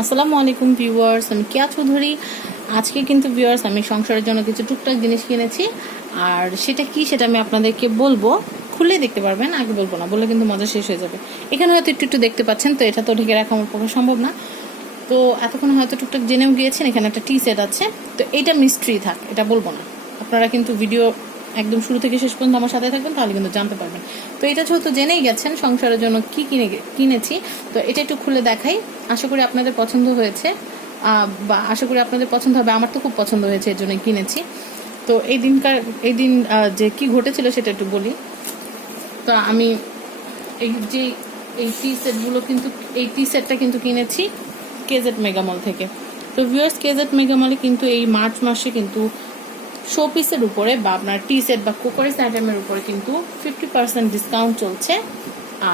আসসালামু আলাইকুম ভিউয়ার্স, আমি কেয়া চৌধুরী। আজকে কিন্তু ভিউয়ার্স, আমি সংসারের জন্য কিছু টুকটাক জিনিস কিনেছি। আর সেটা কি সেটা আমি আপনাদেরকে বলব, খুলে দেখতে পারবেন, আগে বলব না, বললে কিন্তু মজা শেষ হয়ে যাবে। এখানে হয়তো একটু একটু দেখতে পাচ্ছেন, তো এটা তো ঢেকে রাখা আমার পক্ষে সম্ভব না। তো এতক্ষণ হয়তো টুকটাক জেনেও গিয়েছেন, এখানে একটা টি সেট আছে। তো এটা মিস্ট্রি থাক, এটা বলব না। আপনারা কিন্তু ভিডিও একদম শুরু থেকে শেষ পর্যন্ত আমার সাথে থাকবেন, তাহলে কিন্তু জানতে পারবেন। তো এটা যেহেতু জেনেই গেছেন, সংসারের জন্য কি কিনে, কিনেছি, তো এটা একটু খুলে দেখাই। আশা করি আপনাদের পছন্দ হয়েছে। বা আশা করি আপনাদের পছন্দ হবে, আমার তো খুব পছন্দ হয়েছে, এর জন্য কিনেছি। তো এই দিনকার, এই দিন যে কি ঘটেছিল সেটা একটু বলি। তো আমি এই যে, এই টি সেটগুলো কিন্তু, এই টি সেটটা কিন্তু কিনেছি কেজেট মেগামল থেকে। তো ভিউয়ার্স কেজেট মেগামলে কিন্তু এই মার্চ মাসে কিন্তু শো পিসের উপরে বা আপনার টি সেট বা কুকারিস আইটেমের উপরে কিন্তু ফিফটি পার্সেন্ট ডিসকাউন্ট চলছে।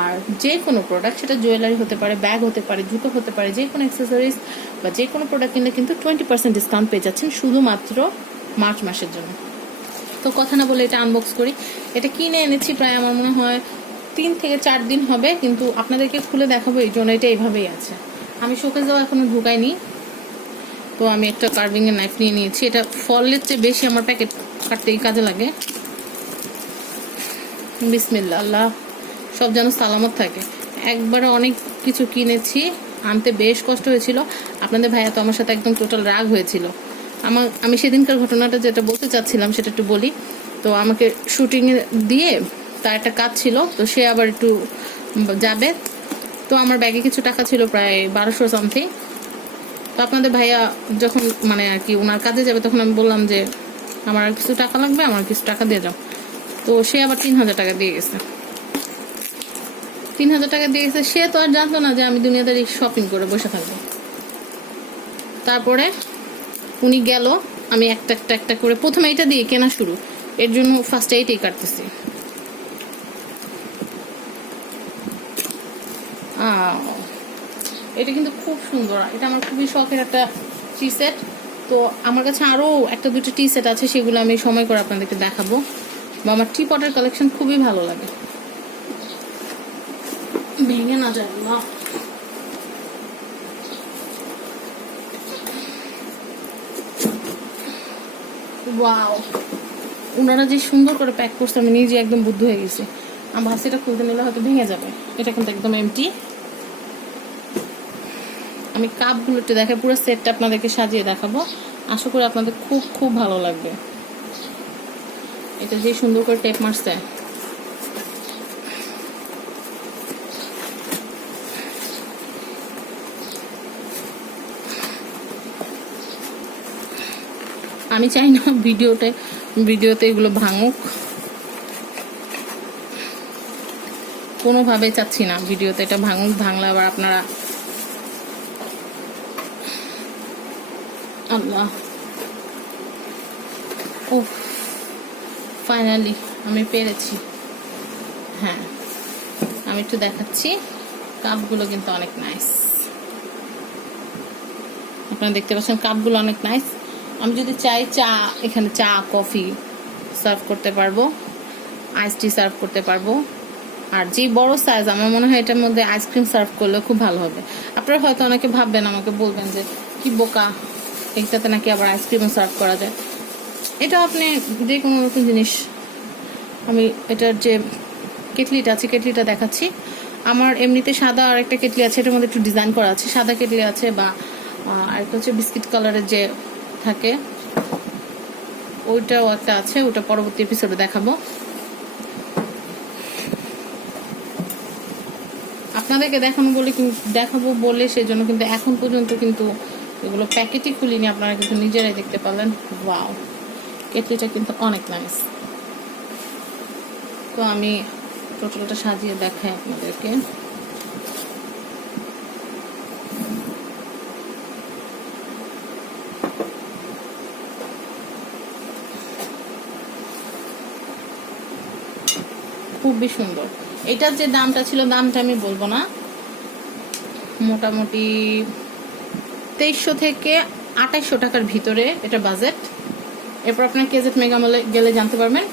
আর যে কোনো প্রোডাক্ট সেটা জুয়েলারি হতে পারে ব্যাগ হতে পারে, জুতো হতে পারে, যে কোনো অ্যাক্সেসরিজ বা যে কোনো প্রোডাক্ট কিনলে কিন্তু টোয়েন্টি পার্সেন্ট ডিসকাউন্ট পেয়ে যাচ্ছেন শুধুমাত্র মার্চ মাসের জন্য। তো কথা না বলে এটা আনবক্স করি। এটা কিনে এনেছি প্রায় আমার মনে হয় তিন থেকে চার দিন হবে, কিন্তু আপনাদেরকে খুলে দেখাবো এই জন্য এটা এইভাবেই আছে। আমি শোকেজেও এখনও ঢুকাইনি। তো আমি একটা কার্ভিংয়ের নাইফ নিয়ে নিয়েছি। এটা ফলের চেয়ে বেশি আমার প্যাকেট কাটতেই কাজে লাগে। বিসমিল্লা আল্লাহ। সব যেন সালামত থাকে। একবারে অনেক কিছু কিনেছি, আনতে বেশ কষ্ট হয়েছিল। আপনাদের ভাইয়া তো আমার সাথে একদম টোটাল রাগ হয়েছিল। আমার, আমি সেদিনকার ঘটনাটা যেটা বলতে চাচ্ছিলাম সেটা একটু বলি। তো আমাকে শুটিংয়ে দিয়ে তার একটা কাজ ছিল, তো সে আবার একটু যাবে। তো আমার ব্যাগে কিছু টাকা ছিল, প্রায় বারোশো সামথিং তো আপনাদের ভাইয়া যখন মানে আর কি ওনার কাজে যাবে, তখন আমি বললাম যে, আমার আর কিছু টাকা লাগবে, আমার কিছু টাকা দিয়ে যাও। তো সে আবার তিন হাজার টাকা দিয়ে গেছে। তিন হাজার টাকা দিয়ে গেছে, সে তো আর জানতো না যে আমি দুনিয়াদারি শপিং করে বসে থাকব। তারপরে উনি গেল, আমি একটা একটা একটা করে, প্রথমে এটা দিয়ে কেনা শুরু। এর জন্য ফার্স্ট এইটাই কাটতেছি। এটা কিন্তু খুব সুন্দর। এটা আমার খুবই শখের একটা টি সেট। তো আমার কাছে আরও একটা দুটো টি সেট আছে, সেগুলো আমি সময় করে আপনাদেরকে দেখাবো। বা আমার টি পটের কালেকশন খুবই ভালো লাগে। ভেঙে না যায় ওয়াও। ওনারা যে সুন্দর করে প্যাক করছে, আমি নিজে একদম বুদ্ধ হয়ে গেছি। আমার হাসিটা খুলতে নিলে হয়তো ভেঙে যাবে। এটা কিন্তু একদম এমটি আমি কাপগুলো একটু দেখে পুরো সেটটা আপনাদেরকে সাজিয়ে দেখাবো। আশা করি আপনাদের খুব খুব ভালো লাগবে। এটা যে সুন্দর করে টেপ মারছে। আমি চাই না ভিডিওতে ভিডিওতে এগুলো ভাঙুক। কোনোভাবে চাচ্ছি না ভিডিওতে এটা ভাঙুক, ভাঙলে আবার আপনারা আল্লাহ ও ফাইনালি আমি পেরেছি। হ্যাঁ আমি একটু দেখাচ্ছি। কাপগুলো কিন্তু অনেক নাইস আপনারা দেখতে পাচ্ছেন কাপগুলো অনেক নাইস আমি যদি চাই চা, এখানে চা, কফি সার্ভ করতে পারব। আইস টি সার্ভ করতে পারব। আর যে বড় সাইজ আমার মনে হয় এটার মধ্যে আইসক্রিম সার্ভ করলে খুব ভালো হবে। আপনারা হয়তো অনেকে ভাববেন, আমাকে বলবেন যে, কি বোকা? এইটাতে নাকি আবার আইসক্রিমও সার্ভ করা যায়। এটা আপনি যে কোনো রকম জিনিস, আমি এটার যে কেটলিটা আছে, কেটলিটা দেখাচ্ছি। আমার এমনিতে সাদা আর একটা কেটলি আছে, এটার মধ্যে একটু ডিজাইন করা আছে। সাদা কেটলি আছে বা আরেকটা হচ্ছে বিস্কিট কালারের যে থাকে, ওইটাও একটা আছে, ওটা পরবর্তী এপিসোডে দেখাবো। আপনাদেরকে দেখানো বলে দেখাবো বলে সেই জন্য কিন্তু এখন পর্যন্ত কিন্তু এগুলো প্যাকেটই খুলিনি, আপনারা কিন্তু নিজেরাই দেখতে পারলেন। ওয়াও, কেটলিটা কিন্তু অনেক নাইস তো আমি টোটালটা সাজিয়ে দেখাই আপনাদেরকে। খুবই সুন্দর। এটার যে দামটা ছিল, দামটা আমি বলব না। মোটামুটি তেইশশো থেকে আঠাইশশো টাকার ভিতরে এটা বাজেট এরপর আপনার কেজেট মেগামলে গেলে জানতে পারবেন।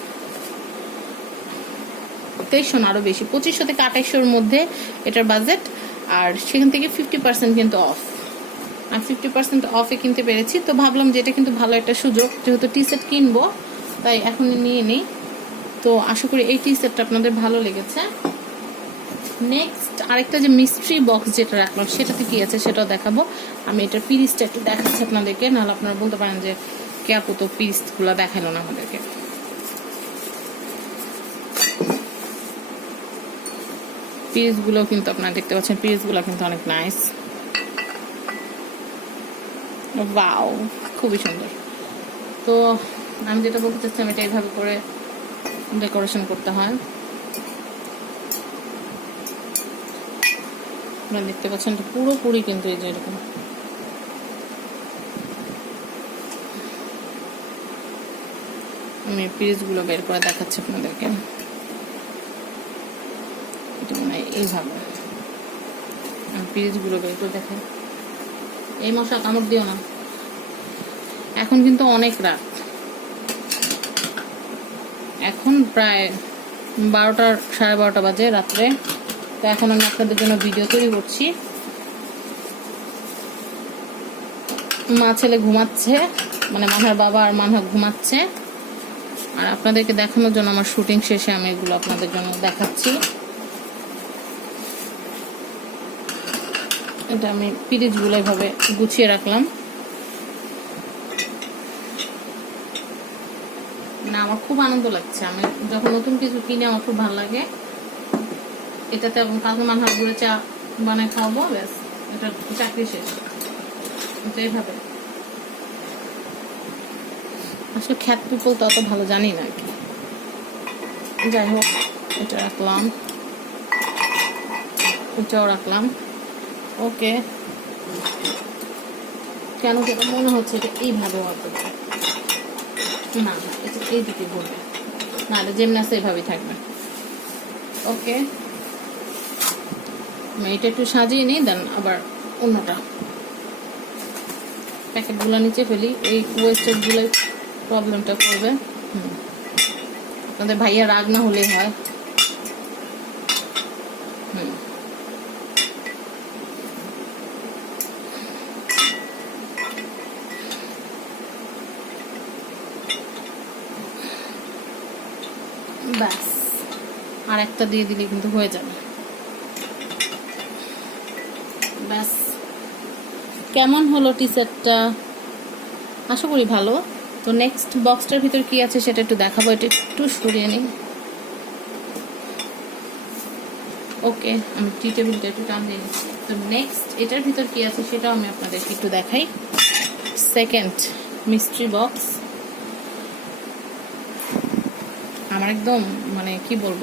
তেইশশো না, আরও বেশি। পঁচিশশো থেকে আঠাইশশোর মধ্যে এটার বাজেট আর সেখান থেকে ফিফটি পার্সেন্ট কিন্তু অফ আর ফিফটি পার্সেন্ট অফে কিনতে পেরেছি। তো ভাবলাম যে এটা কিন্তু ভালো একটা সুযোগ। যেহেতু টি সেট কিনবো, তাই এখন নিয়ে নিই। তো আশা করি এই টি সেটটা আপনাদের ভালো লেগেছে। নেক্সট আরেকটা যে মিস্ট্রি বক্স যেটা রাখলাম, সেটাতে কি আছে সেটাও দেখাবো। আমি এটার পিরিসটা একটু দেখাচ্ছি আপনাদেরকে, নাহলে আপনারা বলতে পারেন যে কে আপু তো পিরিসগুলো দেখাল না আমাদেরকে। পিরিসগুলো কিন্তু আপনারা দেখতে পাচ্ছেন পিরিসগুলো কিন্তু অনেক নাইস ওয়াও খুবই সুন্দর। তো আমি যেটা বলতে চাচ্ছিলাম এটা এইভাবে করে ডেকোরেশন করতে হয়। আপনারা দেখতে পাচ্ছেন এটা পুরোপুরি কিন্তু এই যে এরকম। আমি পিরিজগুলো বের করে দেখাচ্ছি আপনাদেরকে। এটা মানে এইভাবে। আমি পিরিজগুলো বের করে দেখাই। এই মশা কামড় দিও না। এখন কিন্তু অনেক রাত। এখন প্রায় বারোটা, সাড়ে বারোটা বাজে রাত্রে। তো এখন আমি আপনাদের জন্য ভিডিও তৈরি করছি। মা ছেলে ঘুমাচ্ছে মানে মানহার বাবা আর মানহা ঘুমাচ্ছে। আর আপনাদেরকে দেখানোর জন্য আমার শুটিং শেষে আমি এগুলো আপনাদের জন্য দেখাচ্ছি। এটা আমি পিরিজগুলো এভাবে গুছিয়ে রাখলাম। না, আমার খুব আনন্দ লাগছে। আমি যখন নতুন কিছু কিনে, আমার খুব ভালো লাগে। এটাতে কালকে মানহার গুঁড়ে চা বানায় খাওয়াবো, ব্যাস। এটা চাকরি শেষ। এইভাবে। আসলে খ্যাত পিপল তো অত ভালো জানি না আর কি। যাই হোক, এটা রাখলাম। এটাও রাখলাম। ওকে। কেন যেন মনে হচ্ছে এটা এইভাবে হয়তো না, এটা এই দিকে ঘুরবে না এটা যেমনি আছে এইভাবেই থাকবে। ওকে। এটা একটু সাজিয়ে নিই দেন আবার অন্যটা। প্যাকেটগুলো নিচে ফেলি। এই ওয়েস্টেজগুলোই প্রবলেমটা করবে। আপনাদের ভাইয়া রাগ না হলেই হয়। ব্যাস। আর একটা দিয়ে দিলে কিন্তু হয়ে যাবে। ব্যাস। কেমন হলো টি সেটটা আশা করি ভালো। তো নেক্সট বক্সটার ভিতর কি আছে সেটা একটু দেখাবো, এটা একটু সরিয়ে নিই। ওকে, আমি টি টেবিলটা একটু টান দিয়ে তো নেক্সট এটার ভিতর কি আছে সেটাও আমি আপনাদেরকে একটু দেখাই। সেকেন্ড মিস্ট্রি বক্স আমার একদম মানে কি বলব?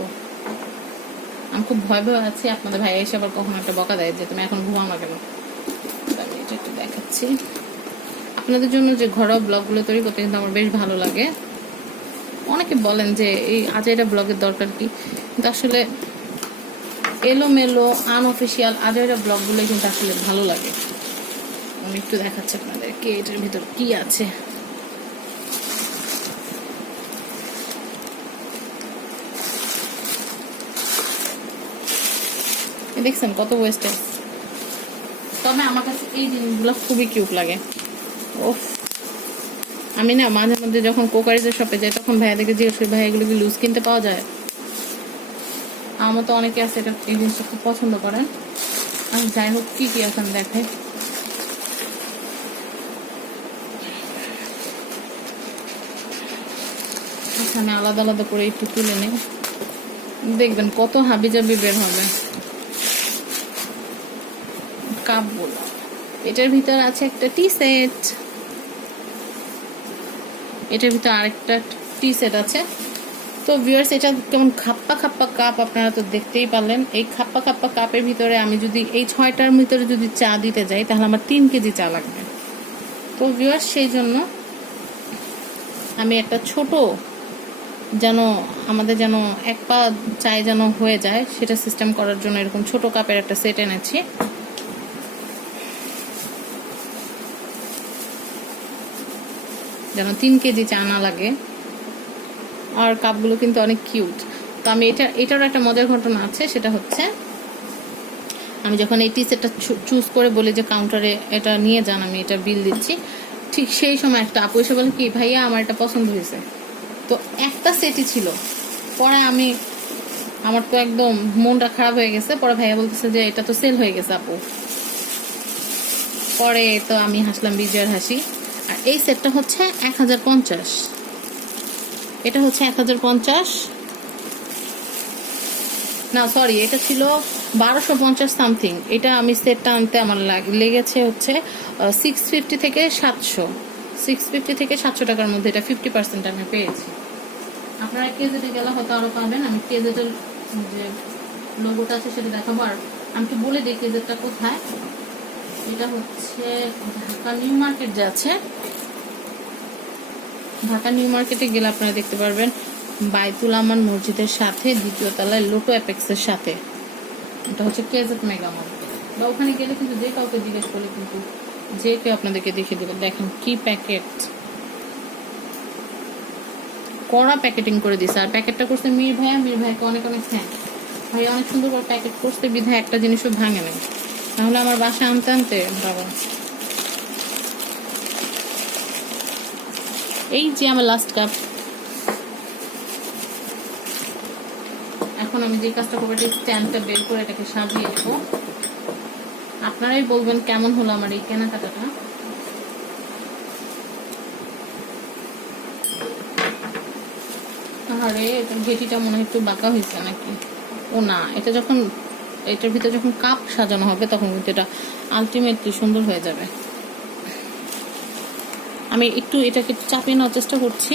আমি খুব ভয় ভয় আছি। আপনাদের ভাই এসে আবার কখনো একটা বকা দেয় যে, তুমি এখন ঘুমাও না কেন? আমি এটা একটু দেখাচ্ছি। আপনাদের জন্য যে ঘরোয়া ব্লগগুলো তৈরি করতে কিন্তু আমার বেশ ভালো লাগে। অনেকে বলেন যে, এই আজ এটা ব্লগের দরকার কি? কিন্তু আসলে এলোমেলো আনঅফিসিয়াল আজাইরা ব্লগগুলো কিন্তু আসলে ভালো লাগে। আমি একটু দেখাচ্ছি আপনাদেরকে এটার ভিতর কি আছে। দেখছেন কত ওয়েস্টেজ তবে আমার কাছে এই জিনিসগুলো খুবই কিউট লাগে। ওফ। আমি না মাঝে মধ্যে যখন কোকারিজের শপে যাই, তখন ভাইয়াদেরকে জিজ্ঞেস করি ভাই এগুলো কি লুজ কিনতে পাওয়া যায়? আমার তো অনেকে আছে এটা এই জিনিসটা খুব পছন্দ করেন। আমি যাই হোক, কি কি এখন এখানে আলাদা আলাদা করে একটু তুলে নিই। দেখবেন কত হাবিজাবি বের হবে। কাপগুলো। এটার ভিতর আছে একটা টি সেট। এটার ভিতর আরেকটা টি সেট আছে। তো ভিউয়ার্স এটা কেমন খাপ্পা খাপ্পা কাপ আপনারা তো দেখতেই পারলেন। এই খাপ্পা খাপ্পা কাপের ভিতরে আমি যদি এই ছয়টার ভিতরে যদি চা দিতে যাই, তাহলে আমার তিন কেজি চা লাগবে। তো ভিউয়ার্স সেই জন্য আমি একটা ছোট যেন, আমাদের যেন এক পা চায় যেন হয়ে যায়, সেটা সিস্টেম করার জন্য এরকম ছোট কাপের একটা সেট এনেছি। যেন তিন কেজি চা না লাগে। আর কাপগুলো কিন্তু অনেক কিউট। তো আমি এটা, এটারও একটা মজার ঘটনা আছে, সেটা হচ্ছে আমি যখন এই টি সেটটা চুজ করে বলি যে কাউন্টারে এটা নিয়ে যান, আমি এটা বিল দিচ্ছি, ঠিক সেই সময় একটা আপু এসে বলে কি ভাইয়া, আমার এটা পছন্দ হয়েছে। তো একটা সেটই ছিল। পরে আমি, আমার তো একদম মনটা খারাপ হয়ে গেছে। পরে ভাইয়া বলতেছে যে, এটা তো সেল হয়ে গেছে আপু। পরে তো আমি হাসলাম বিজয়ের হাসি। এই সেটটা হচ্ছে এক হাজার পঞ্চাশ। এটা হচ্ছে এক হাজার পঞ্চাশ। না সরি এটা ছিল বারোশো পঞ্চাশ সামথিং এটা আমি সেটটা আনতে আমার লাগ- লেগেছে হচ্ছে সিক্স ফিফটি থেকে সাতশো। সিক্স ফিফটি থেকে সাতশো টাকার মধ্যে এটা ফিফটি পার্সেন্ট আমি পেয়েছি। আপনারা কেজেটে গেলে হয়তো আরও পাবেন। আমি কেজেটের যে লোগোটা আছে সেটা দেখাবো। আর আমি একটু বলে দিই কেজেটটা কোথায়। এটা হচ্ছে ঢাকা নিউ মার্কেট যে ঢাকা নিউ মার্কেটে গেলে আপনারা দেখতে পারবেন বাইতুল আমান মসজিদের সাথে দ্বিতীয় তলায় লোটো অ্যাপেক্সের সাথে। এটা হচ্ছে মেগামল বা ওখানে গেলে কিন্তু যে কাউকে জিজ্ঞেস করলে কিন্তু যে কেউ আপনাদেরকে দেখিয়ে দেবে। দেখেন কি প্যাকেট। কড়া প্যাকেটিং করে দিছে। আর প্যাকেটটা করছে মীর ভাইয়া। মীর ভাইকে অনেক অনেক থ্যাংক ভাইয়া অনেক সুন্দর করে প্যাকেট করতে বিধায় একটা জিনিসও ভাঙে নেই। তাহলে আমার বাসা আনতে আনতে, বাবা। এই যে আমার লাস্ট কাপ এখন আমি যে কাজটা করব স্ট্যান্ডটা বের করে এটাকে সাজিয়ে দেবো আপনারাই বলবেন কেমন হলো আমার এই কেনাকাটাটা। আরে, এটা ঘেটিটা মনে হয় একটু বাঁকা হয়েছে নাকি? ও না, এটা যখন এটার ভিতরে যখন কাপ সাজানো হবে, তখন কিন্তু এটা আলটিমেটলি সুন্দর হয়ে যাবে। আমি একটু এটাকে চাপিয়ে নেওয়ার চেষ্টা করছি।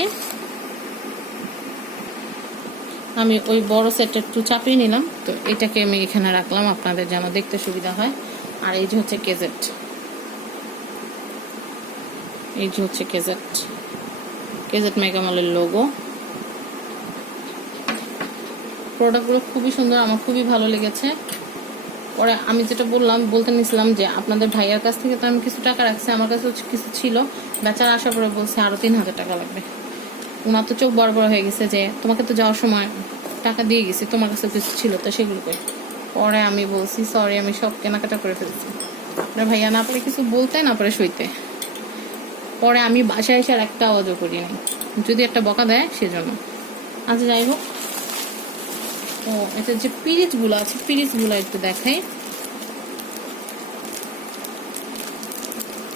আমি ওই বড় সেটটা একটু চাপিয়ে নিলাম। তো এটাকে আমি এখানে রাখলাম, আপনাদের যেন দেখতে সুবিধা হয়। আর এই যে হচ্ছে কেজেট এই যে হচ্ছে কেজেট কেজেট মেগামলের লোগো প্রোডাক্টগুলো খুবই সুন্দর, আমার খুবই ভালো লেগেছে। পরে আমি যেটা বললাম, বলতে নিছিলাম যে আপনাদের ভাইয়ার কাছ থেকে তো আমি কিছু টাকা রাখছি, আমার কাছে কিছু ছিল। বেচার আসার পরে বলছে আরও তিন হাজার টাকা লাগবে। ওনার তো চোখ বড় বড় হয়ে গেছে যে, তোমাকে তো যাওয়ার সময় টাকা দিয়ে গেছি, তোমার কাছে কিছু ছিল তো সেগুলো কই? পরে আমি বলছি সরি আমি সব কেনাকাটা করে ফেলছি। আপনার ভাইয়া না পারে কিছু বলতে, না পারে সইতে পরে আমি বাসায় এসে আর একটা আওয়াজও করিনি। যদি একটা বকা দেয়, সেজন্য। আচ্ছা যাই হোক। ও, এটা যে পিরিচগুলো আছে, পিরিচগুলো একটু দেখাই।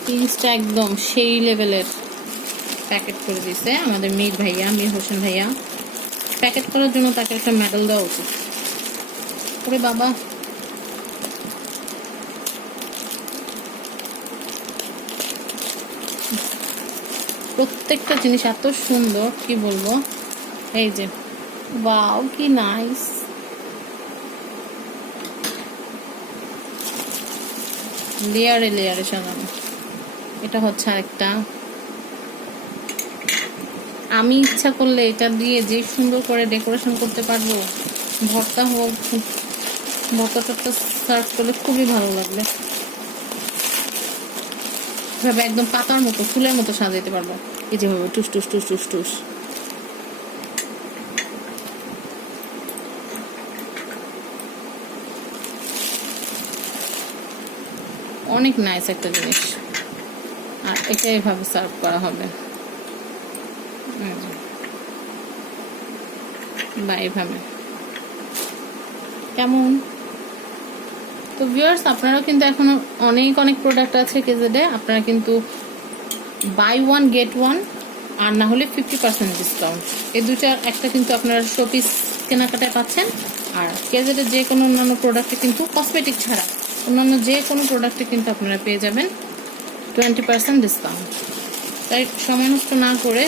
পিরিচটা একদম সেই লেভেলের প্যাকেট করে দিছে আমাদের মীর ভাইয়া, মীর হোসেন ভাইয়া। প্যাকেট করার জন্য তাকে একটা মেডেল দেওয়া উচিত। ওরে বাবা। প্রত্যেকটা জিনিস এত সুন্দর, কি বলব? এই যে, ওয়াও, কি নাইস। লেয়ারে লেয়ারে সাজানো এটা হচ্ছে আরেকটা। আমি ইচ্ছা করলে এটা দিয়ে যে সুন্দর করে ডেকোরেশন করতে পারব, ভর্তা হোক, ভর্তা টর্তা সার্ভ করলে খুবই ভালো লাগবে। এভাবে একদম পাতার মতো, ফুলের মতো সাজাইতে পারব। এই যেভাবে টুস টুস টুস টুস টুস। অনেক নাইস একটা জিনিস। আর এটা এভাবে সার্ভ করা হবে। বা এভাবে। কেমন? তো ভিউয়ার্স আপনারাও কিন্তু এখনও অনেক অনেক প্রোডাক্ট আছে কেজেডে আপনারা কিন্তু বাই ওয়ান গেট ওয়ান আর না হলে ফিফটি পার্সেন্ট ডিসকাউন্ট এই দুটার একটা কিন্তু আপনারা শোপিস কেনাকাটায় পাচ্ছেন। আর কেজেডের যে কোনো অন্যান্য প্রোডাক্টে কিন্তু কসমেটিক ছাড়া। অন্যান্য যে কোনো প্রোডাক্টে কিন্তু আপনারা পেয়ে যাবেন টোয়েন্টি পার্সেন্ট ডিসকাউন্ট তাই সময় নষ্ট না করে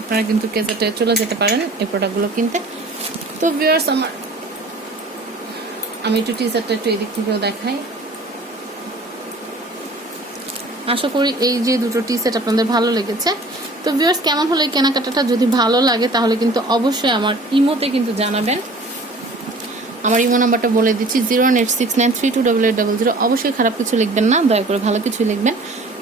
আপনারা কিন্তু কেজেটে চলে যেতে পারেন এই প্রোডাক্টগুলো কিনতে। তো ভিউয়ার্স আমার আমি একটু টি শার্টটা একটু এদিক থেকেও দেখাই। আশা করি এই যে দুটো টি শার্ট আপনাদের ভালো লেগেছে। তো ভিউয়ার্স কেমন হলো এই কেনাকাটাটা? যদি ভালো লাগে, তাহলে কিন্তু অবশ্যই আমার ইমোতে কিন্তু জানাবেন। আমার ইমো নাম্বারটা বলে দিচ্ছি, zero eight six nine three two double eight double zero. অবশ্যই খারাপ কিছু লিখবেন না, দয়া করে ভালো কিছু লিখবেন।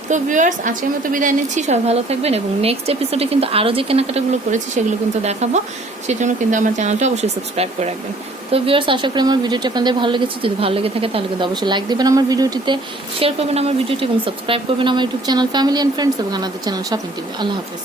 তো ভিউয়ার্স আজকের মতো বিদায় নিচ্ছি, সবাই ভালো থাকবেন এবং নেক্সট এপিসোডে কিন্তু আরও যে কেনাকাটাগুলো করেছি সেগুলো কিন্তু দেখাবো। সেজন্য কিন্তু আমার চ্যানেলটা অবশ্যই সাবস্ক্রাইব করে রাখবেন। তো ভিউয়ার্স আশা করি আমার ভিডিওটি আপনাদের ভালো লেগেছে। যদি ভালো লেগে থাকে তাহলে কিন্তু অবশ্যই লাইক দেবেন আমার ভিডিওটিতে শেয়ার করবেন আমার ভিডিওটি এবং সাবস্ক্রাইব করবেন আমার YouTube channel family and friends এবং আমাদের চ্যানেল শপিং টিভি আল্লাহ হাফিজ।